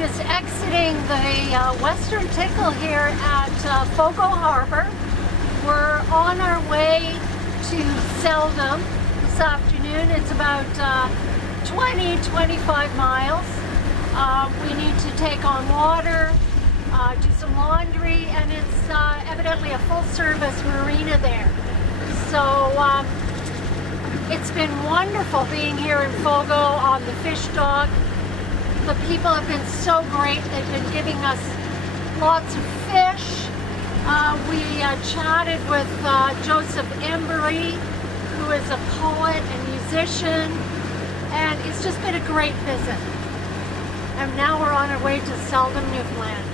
just exiting the western tickle here at Fogo Harbour. We're on our way to Seldom this afternoon. It's about 20-25 miles. We need to take on water, do some laundry, and it's evidently a full-service marina there. So it's been wonderful being here in Fogo on the fish dock. The people have been so great. They've been giving us lots of fish. We chatted with Joseph Embry, who is a poet and musician, and it's just been a great visit. And now we're on our way to Seldom, Newfoundland.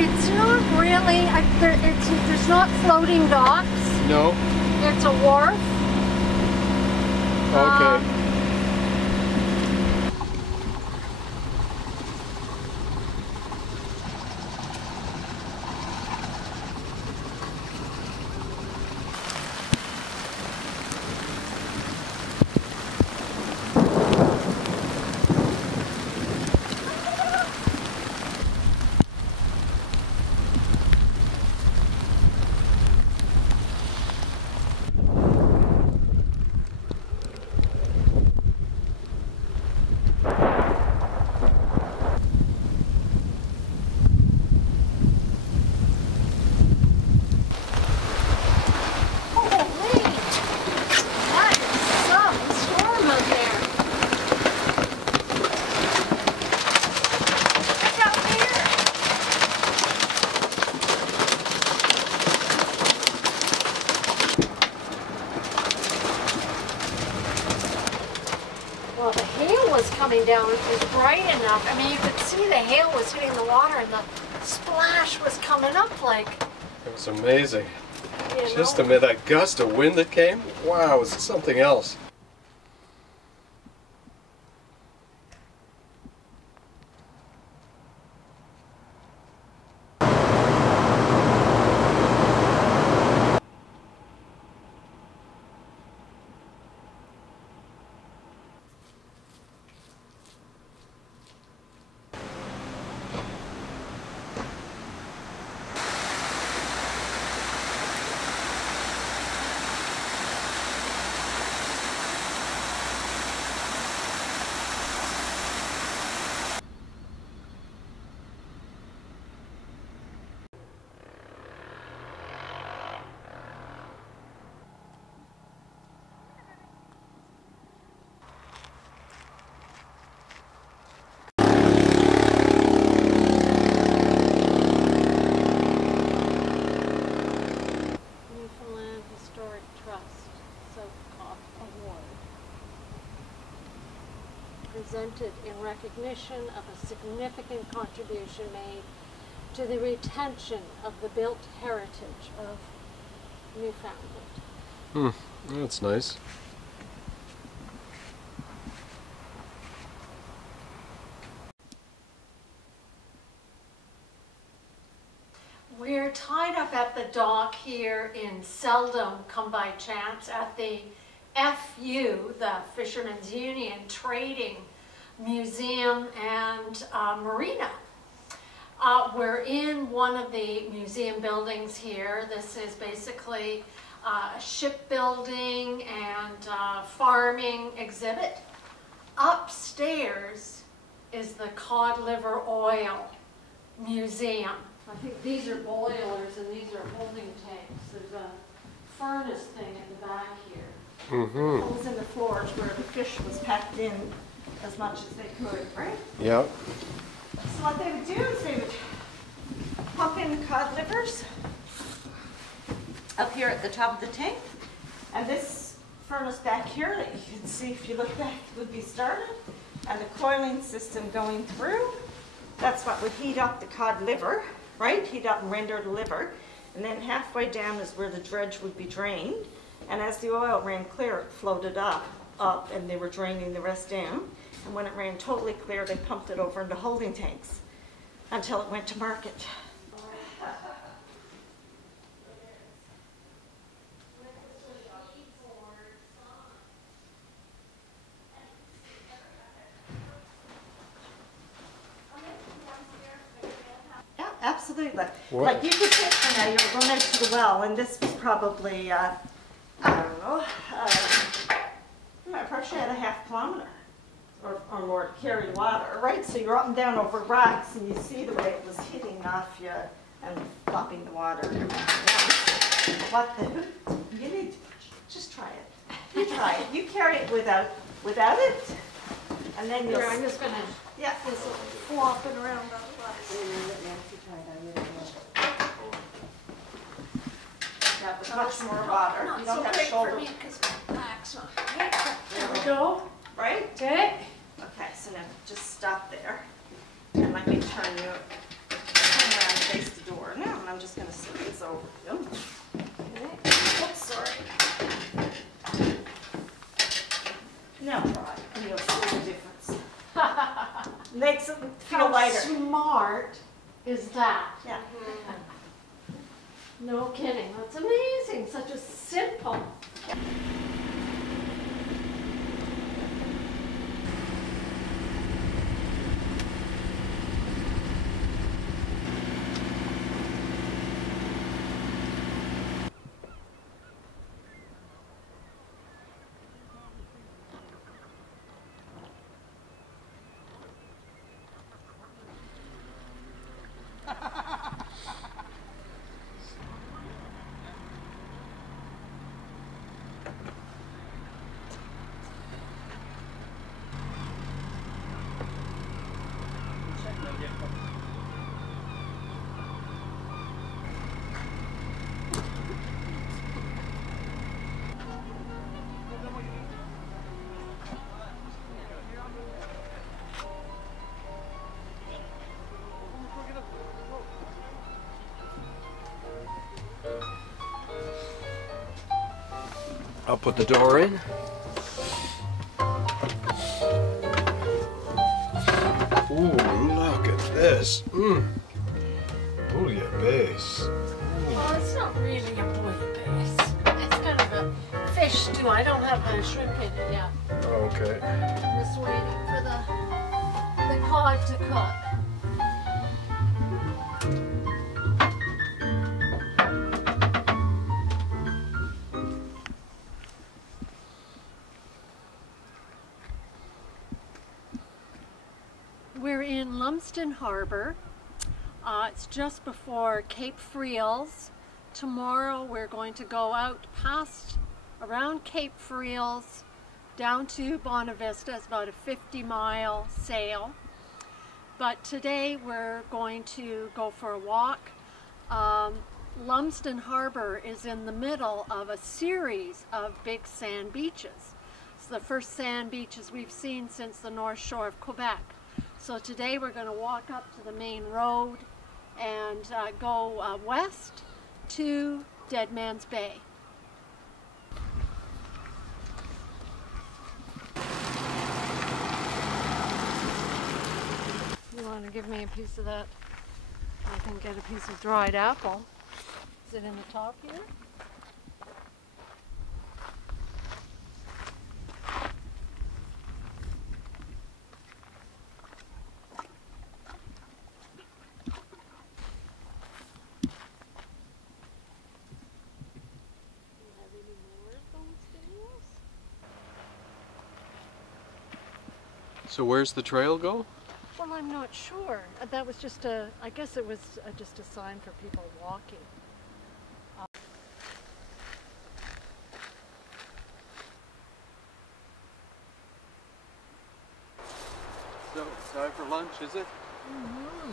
It's not really, there's not floating docks. No. It's a wharf. Okay. Well, the hail was coming down. It was bright enough. I mean, you could see the hail was hitting the water and the splash was coming up like... It was amazing. You Just know? amid that gust of wind that came, wow, it was something else. Presented in recognition of a significant contribution made to the retention of the built heritage of Newfoundland. That's nice. We're tied up at the dock here in Seldom Come By Chance at the FU, the Fishermen's Union Trading Museum and Marina. We're in one of the museum buildings here. This is basically a shipbuilding and farming exhibit. Upstairs is the cod liver oil museum. I think these are boilers and these are holding tanks. There's a furnace thing in the back here. Holes in the floors where the fish was packed in as much as they could, right? Yeah. So what they would do is they would pump in the cod livers up here at the top of the tank, and this furnace back here that you can see if you look back would be started, and the coiling system going through. That's what would heat up the cod liver, right? Heat up and render the liver, and then halfway down is where the dredge would be drained. And as the oil ran clear, it floated up, and they were draining the rest down. And when it ran totally clear, they pumped it over into holding tanks until it went to market. Yeah, absolutely. What? Like you could picture now, you're going out to the well, and this was probably, I don't know, I probably had a half kilometer or more to carry water, right? So you're up and down over rocks, and you see the way it was hitting off you and flopping the water. What the? You need to just try it. You try it. You carry it without it, and then you'll. I'm just gonna. Yeah. This will be flopping around otherwise. Yeah, but much more water. Not You don't so have great shoulder. for me because my back's not great. There we go. Right? Okay. Okay, so now just stop there. And let me turn around and face the door now. And I'm just going to slip this over you. Okay. Oops, sorry. Now try, and you'll see the difference. Makes it feel How lighter. smart is that? Yeah. No kidding. That's amazing. Such a simple. I'll put the door in. Ooh, look at this. Bouillabaisse. Well, it's not really a bouillabaisse. It's kind of a fish stew. I don't have my shrimp in it yet. Okay. I'm just waiting for the cod to cook. We're in Lumsden Harbour. It's just before Cape Freels. Tomorrow we're going to go out around Cape Freels down to Bonavista. It's about a 50-mile sail. But today we're going to go for a walk. Lumsden Harbour is in the middle of a series of big sand beaches. It's the first sand beaches we've seen since the North Shore of Quebec. So today we're going to walk up to the main road and go west to Deadman's Bay. You want to give me a piece of that? I can get a piece of dried apple. Is it in the top here? So where's the trail go? Well, I'm not sure. That was just I guess it was just a sign for people walking. So, time for lunch, is it? Mm-hmm.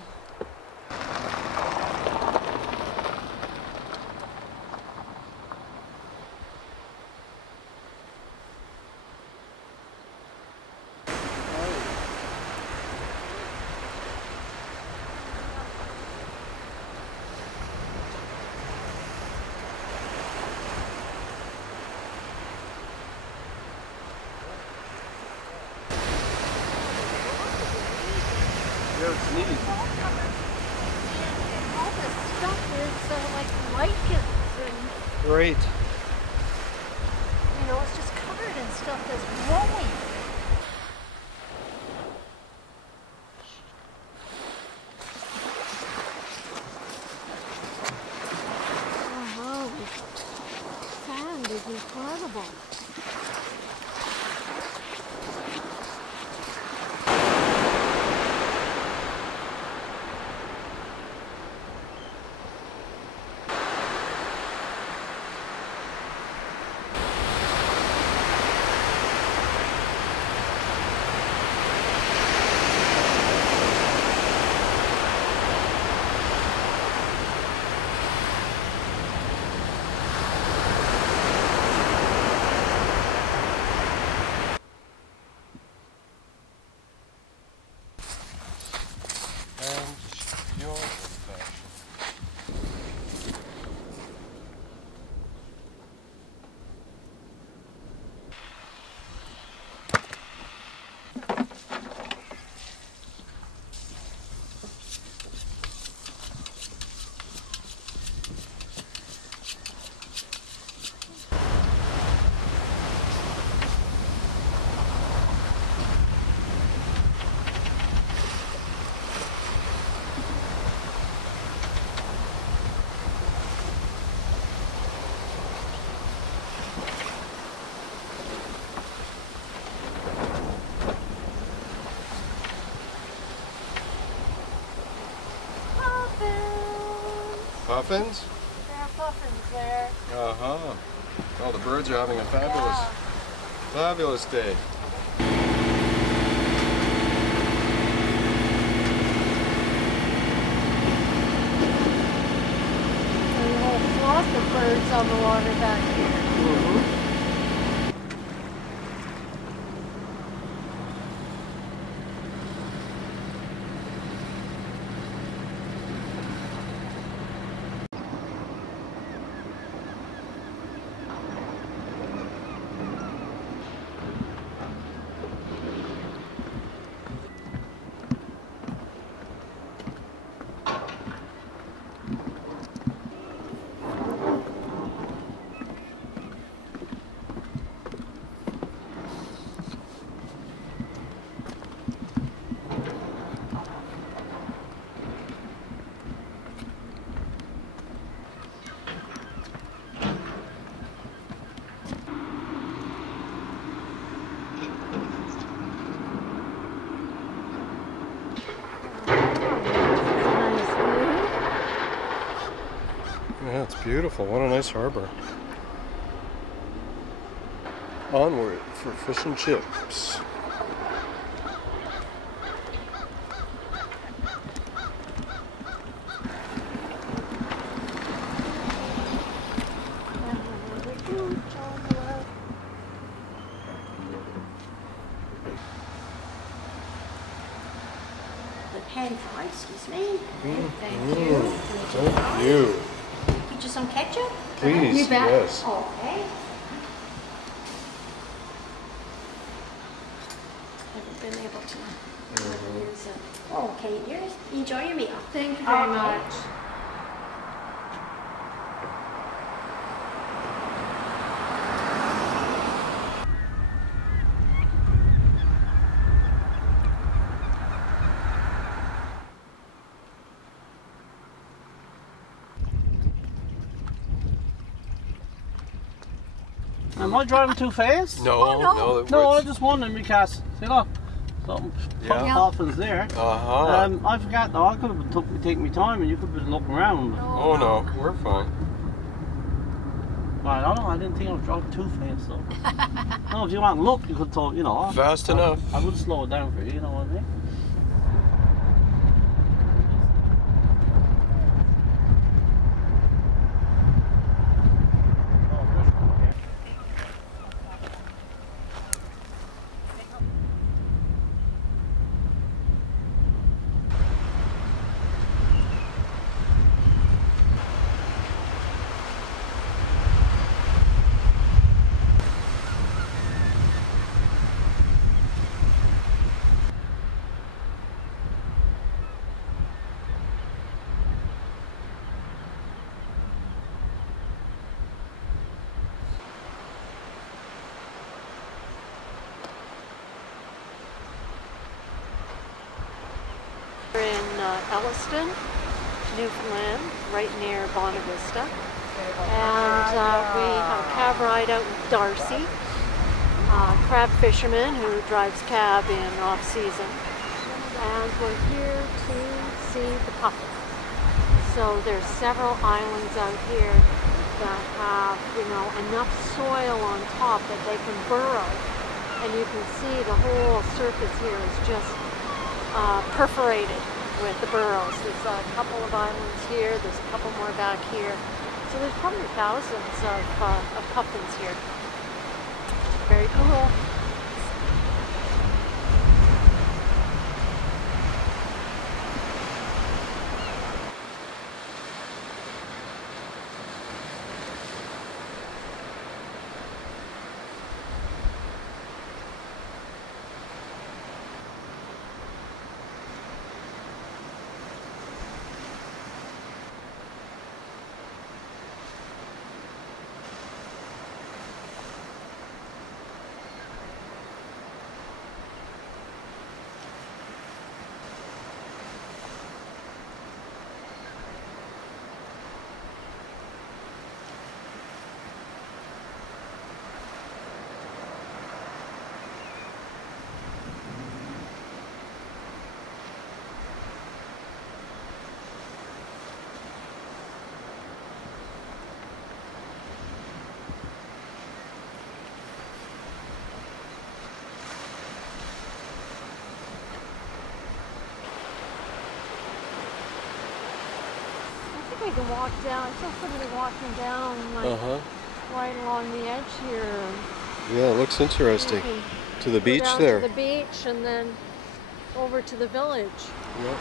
neat. And all this stuff is like lichens and, Great. you know, it's just covered in stuff that's growing. Oh, sand is incredible. Puffins? There are puffins there. Uh-huh. Oh, the birds are having a fabulous day. There's a whole flock of birds on the water back here. Mm-hmm. Yeah, it's beautiful. What a nice harbor. Onward for fish and chips. The pen for, excuse me. Thank you. Thank you. Get you some ketchup? Please, You bet. yes. Okay. Haven't been able to use it. Oh, okay, yours. Enjoy your meal. Thank you very much. Am I driving too fast? No, no. No, I'm just wondering because, see look, something Yeah. Puffin's there. Uh-huh. I forgot though, I could have taken my time and you could have been looking around. Oh no, we're fine. I don't know, I didn't think I was driving too fast though. No, if you want to look, you could talk, you know. Fast enough. I would slow it down for you, you know what I mean? Elliston, Newfoundland, right near Bonavista. And we have a cab ride out with Darcy, crab fisherman who drives cab in off-season. And we're here to see the Puffin. So there's several islands out here that have, enough soil on top that they can burrow. And you can see the whole surface here is just perforated with the burrows. There's a couple of islands here, there's a couple more back here. So there's probably thousands of puffins here. Very cool. We can walk down. I saw somebody walking down right along the edge here. Yeah, it looks interesting. To the beach down there. To the beach and then over to the village. Yep.